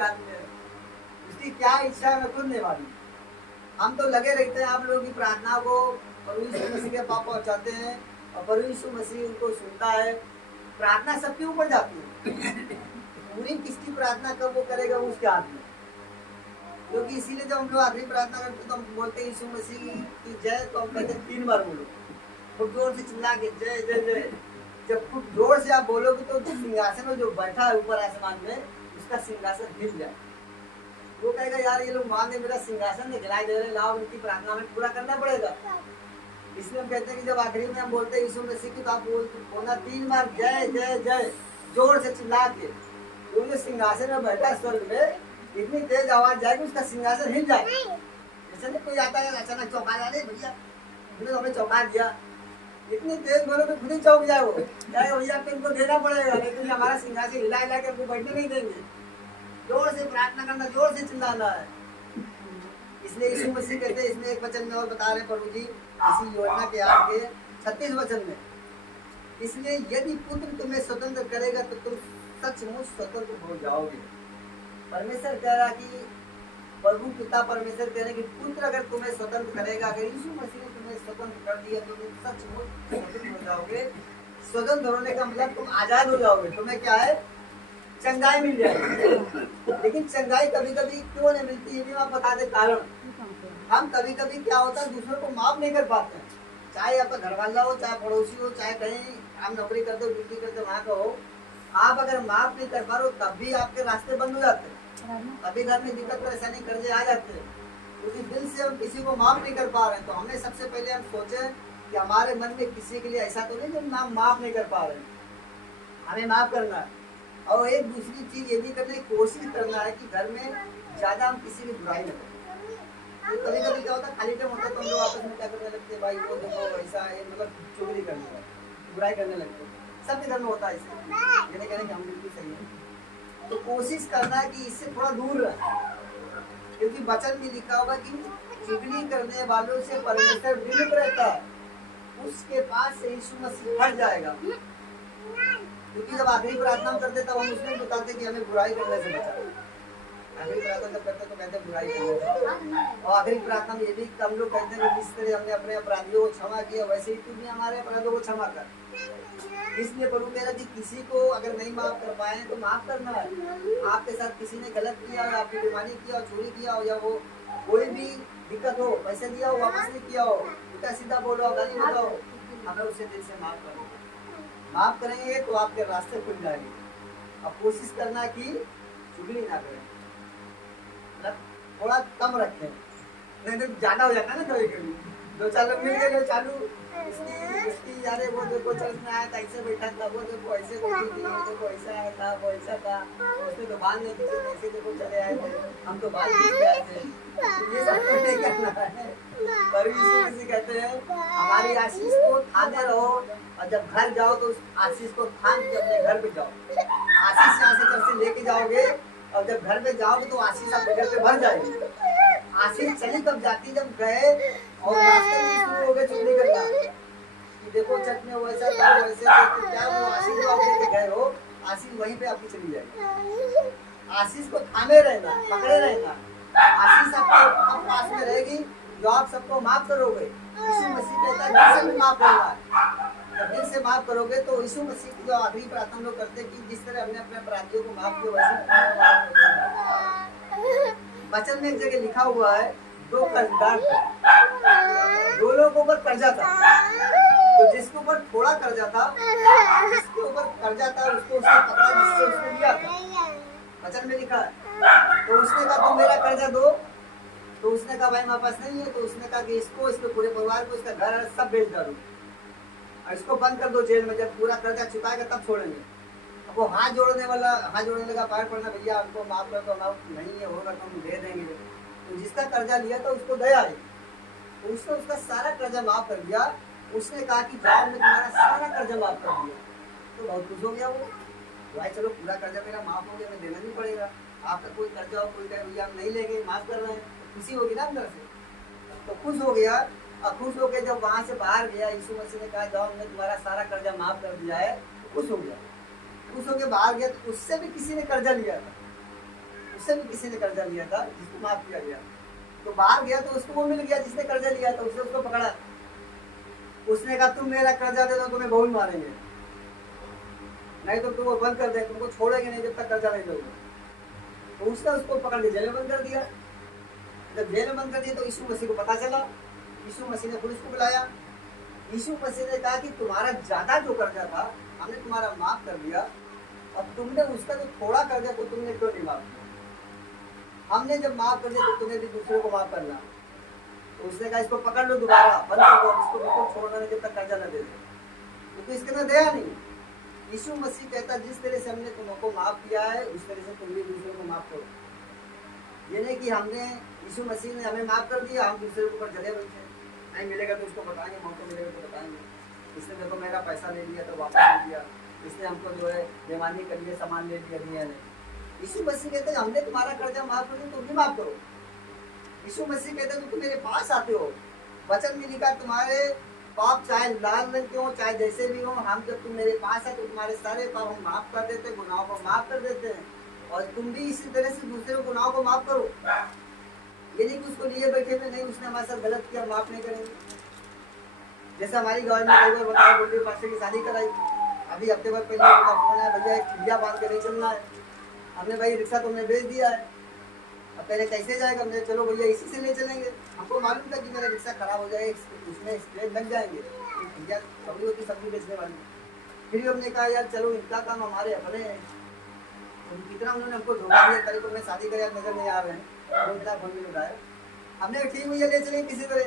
के हाथ में है, उसकी क्या इच्छा है मैं खुद नहीं मालूम। हम तो लगे रहते हैं आप लोगों की प्रार्थना को प्रभु यीशु मसीह के पास पहुंचाते हैं और प्रभु यीशु मसीह उनको सुनता है। प्रार्थना सबके ऊपर जाती है, पूरी किसकी प्रार्थना कब वो करेगा उसके हाथ में। क्योंकि इसीलिए जब हम लोग आखिरी प्रार्थना करते तो हम बोलते हैं यीशु मसीह की जय, तो हम कहते हैं 3 बार बोलो, खूब जोर से चिल्ला के जय जय जय। जब खूब जोर से आप बोलोगे तो सिंहासन में जो बैठा है ऊपर आसमान में उसका सिंहासन हिल जाए। वो कहेगा यार ये लोग मान दे मेरा सिंहासन नहीं हिलाई दे रहे, लाओ उनकी प्रार्थना में पूरा करना पड़ेगा। इसलिए हम कहते हैं कि जब आखिरी में हम बोलते हैं यीशु मसीह की, तो आप बोलना 3 बार जय जय जय जोर से चिल्ला के। तो जो सिंहासन में बैठा स्वर्ग में इतनी तेज आवाज जाएगी उसका सिंहासन हिल जाए। ऐसा नहीं कोई आता है अचानक चौंका जाए, भैया तो हमें चौंका दिया, इतनी तेज बोलो तो खुद ही चौंक जाए वो, चाहे भैया तो इनको देना पड़ेगा, लेकिन हमारा सिंहासन हिला हिला के हमको बैठने नहीं देंगे। जोर से प्रार्थना करना, जोर से चिल्लाना है। इसलिए यीशु मसीह कहते हैं, इसमें एक वचन में और बता रहे प्रभु जी इसी योजना के आगे 36 वचन में, इसलिए यदि पुत्र तुम्हें स्वतंत्र करेगा तो तुम सचमुच स्वतंत्र हो जाओगे। परमेश्वर कह रहा कि प्रभु पिता परमेश्वर कह रहे कि पुत्र अगर तुम्हें स्वतंत्र करेगा, अगर यीशु मसीह ने तुम्हें स्वतंत्र कर दिया तो तुम सचमुच स्वतंत्र हो जाओगे। स्वतंत्र होने का मतलब तुम आजाद हो जाओगे, तुम्हें क्या है चंगाई मिल जाएगी। लेकिन चंगाई कभी कभी क्यों नहीं मिलती ये भी आप बता दे कारण। हम कभी कभी क्या होता है दूसरों को माफ नहीं कर पाते हैं, चाहे आपका घर वाला हो, चाहे पड़ोसी हो, चाहे कहीं आप नौकरी करते हो ड्यूटी करते हो वहाँ का हो, आप अगर माफ नहीं कर पा रहे हो तब भी आपके रास्ते बंद हो जाते हैं, तभी घर में दिक्कत परेशानी कर्जे आ जाते हैं, क्योंकि दिल से हम किसी को माफ नहीं कर पा रहे हैं। तो हमें सबसे पहले हम सोचे कि हमारे मन में किसी के लिए ऐसा तो नहीं जो हम माफ नहीं कर पा रहे हैं, हमें माफ करना है। और एक दूसरी चीज ये भी करने की कोशिश करना है कि घर में ज्यादा हम किसी की बुराई न करें। तो कभी कभी क्या होता है खाली टाइम होता है तो हम लोग आपस में क्या करने लगते हैं, भाई वो देखो ऐसा है, मतलब चुगली करने लगते, बुराई करने लगते हैं। सबके घर में होता है इसे, ये नहीं कहने कि हम बिल्कुल सही है। तो कोशिश करना है कि इससे थोड़ा दूर रहे, क्योंकि वचन में लिखा होगा कि चुगली करने वालों से परमेश्वर विमुख रहता है, उसके पास से यीशु मसीह हट जाएगा। क्योंकि जब आखिरी प्रार्थना करते तब हम उसमें बताते कि हमें बुराई करने से बचाओ। आखिरी प्रार्थना जब करते तो कहते बुराई करने से, और आखिरी प्रार्थना में ये भी हम लोग कहते हैं जिस तरह हमने अपने अपराधियों को क्षमा किया वैसे ही तू भी हमारे अपराधों को क्षमा कर। इसलिए प्रभु कह रहा कि किसी को अगर नहीं माफ कर पाए तो माफ करना है। आपके साथ किसी ने गलत किया हो, आपकी बीमारी किया हो, चोरी किया हो, या वो कोई भी दिक्कत हो, पैसे दिया हो वापस नहीं किया हो, उल्टा सीधा बोलो, गाली बोलो, हमें उसे दिल से माफ कर दो। माफ करेंगे तो आपके रास्ते खुल जाएंगे। अब कोशिश करना कि चुगली ना करें, मतलब थोड़ा कम रखें, नहीं तो ज्यादा हो जाता है ना। कभी कभी 2-4 लोग मिल गए चालू इसकी यार वो देखो चर्च में आया था ऐसे बैठा था, वो देखो ऐसे बैठी थी, वो देखो ऐसा आया था, वो ऐसा था, उसने तो बाल नहीं खींचे थे, ऐसे देखो चले आए थे, हम तो बाल खींच के आए थे। तो ये सब नहीं करना है। पर यीशु मसीह कहते हैं हमारी आशीष को थामे रहो, और जब घर जाओ तो उस आशीष को थाम के अपने घर पे जाओ। आशीष यहाँ से घर से लेके जाओगे और जब घर पे जाओगे तो आशीष आपके घर पे भर जाएगी। आशीष चली कब जाती जब गए और रास्ते में शुरू हो गए चुगली करना कि देखो चट में वैसा था वैसे तो क्या वो आशीष आप लेके गए हो, आशीष वहीं पे आपकी चली जाएगी। आशीष को थामे रहना, पकड़े रहना, आशीष आपके पास में रहेगी जो आप सबको माफ करोगे। यीशु मसीह कहता है दिल से भी माफ करना। जब दिल से माफ करोगे तो यीशु मसीह की जो आखिरी प्रार्थना लोग करते हैं कि जिस तरह हमने अपने अपराधियों को माफ किया वैसे वचन में एक जगह लिखा हुआ है 2 कर्जदार थे, 2 लोगों के ऊपर कर्जा था। तो जिसके ऊपर थोड़ा कर्जा था, जिसके ऊपर कर्जा था उसको उसने पकड़ा जिससे उसने लिया था, वचन में लिखा है। तो उसने कहा तुम मेरा कर्जा दो, तो उसने कहा भाई मेरे पास नहीं है। तो उसने कहा कि इसको, इसके पूरे परिवार को, इसका घर सब बेच डालो और इसको बंद कर दो जेल में, जब पूरा कर्जा चुकाएगा तब छोड़ेंगे। अब वो हाथ जोड़ने लगा, पैर पड़ना, भैया हमको माफ कर दो, हम नहीं है होगा तो हम दे देंगे। तो जिसका कर्जा लिया था उसको दया आई, तो उसने उसका सारा कर्जा माफ कर दिया। उसने कहा कि जाओ मैं तुम्हारा सारा कर्जा माफ कर दिया। तो बहुत खुश हो गया वो, भाई चलो पूरा कर्जा मेरा माफ हो गया, मैं देना नहीं पड़ेगा। आपका कोई कर्जा हो, कोई कहे भैया हम नहीं लेंगे, माफ कर रहे हैं, तो खुशी होगी ना अंदर से। तो खुश हो गया, और खुश हो गया जब वहाँ से बाहर गया, यीशु मसीह ने कहा जाओ मैं तुम्हारा सारा कर्जा माफ कर दिया है, तो खुश हो गया। खुश होकर बाहर गया तो उससे भी किसी ने कर्जा लिया था, उससे भी किसी ने कर्जा लिया था जिसको माफ किया गया। तो बाहर गया तो उसको वो मिल गया जिसने कर्जा लिया था, उसने उसको पकड़ा। उसने कहा तुम मेरा कर्जा दे दो तुम्हें बहुत मारेंगे, नहीं तो तुमको बंद कर दे, तुमको छोड़ेंगे नहीं जब तक कर्जा नहीं दोगे। तो उसने उसको पकड़ के जेल में बंद कर दिया। जब जेल में बंद कर दिया तो यीशु मसीह को पता चला। यीशु मसीह ने पुलिस को बुलाया। यीशु मसीह ने कहा कि तुम्हारा ज्यादा जो कर्जा था हमने तुम्हारा माफ कर दिया, अब तुमने उसका जो थोड़ा कर्जा को तुमने क्यों नहीं माफ किया? हमने जब माफ कर दिया तो तुम्हें भी दूसरों को माफ करना। तो उसने कहा इसको पकड़ लो दोबारा, बंद कर दो, इसको बिल्कुल छोड़ना नहीं जब तक कर्जा न दे दो, क्योंकि इसके अंदर दया नहीं। यीशु मसीह कहता जिस तरह से हमने तुमको माफ किया है उस तरह से तुम भी दूसरों को माफ करो। ये नहीं कि हमने यीशु मसीह ने हमें माफ कर दिया हम दूसरे के ऊपर जले बैठे, नहीं मिलेगा तो उसको बताएंगे, मौका मिलेगा तो बताएंगे, इसने देखो मेरा पैसा ले लिया तो वापस ले लिया, इसने हमको जो है बेईमानी कर लिया, सामान ले लिया दिया ने। यीशु मसीह कहते हैं हमने तुम्हारा कर्जा माफ कर दिया तुम भी माफ करो। यीशु मसीह कहते हैं तुम मेरे पास आते हो, वचन में लिखा तुम्हारे पाप चाहे लाल रंग के हो चाहे जैसे भी हो, हम जब तुम मेरे पास है तो तुम्हारे सारे पाप हम माफ कर देते हैं, गुनाहों को माफ कर देते हैं, और तुम भी इसी तरह से दूसरे गुनाहों को माफ करो। ये नहीं कि उसको लिए बैठे में नहीं उसने हमारे साथ गलत किया माफ नहीं करेंगे। जैसे हमारी गवर्नमेंट कई बार बताया बोल रही पास्टर की शादी कराई, अभी हफ्ते भर पहले उनका फोन आया भैया एक खिलिया बांध के नहीं चलना है। हमने भाई रिक्शा तुमने भेज दिया है, अब पहले कैसे जाएगा? हमने चलो भैया इसी से ले चलेंगे। हमको मालूम था कि मेरा रिक्शा खराब हो जाए उसमें स्क्रेच लग जाएंगे, भैया सब्जी होती सब्जी बेचने वाली। फिर हमने कहा यार चलो इनका काम हमारे अपने हैं, तो कितना उन्होंने हमको धोखा दिया, तारीख में शादी कर नजर नहीं आ रहे हैं, फोन मिला फोन भी उठाया। हमने ठीक भैया ले चलेंगे किसी तरह।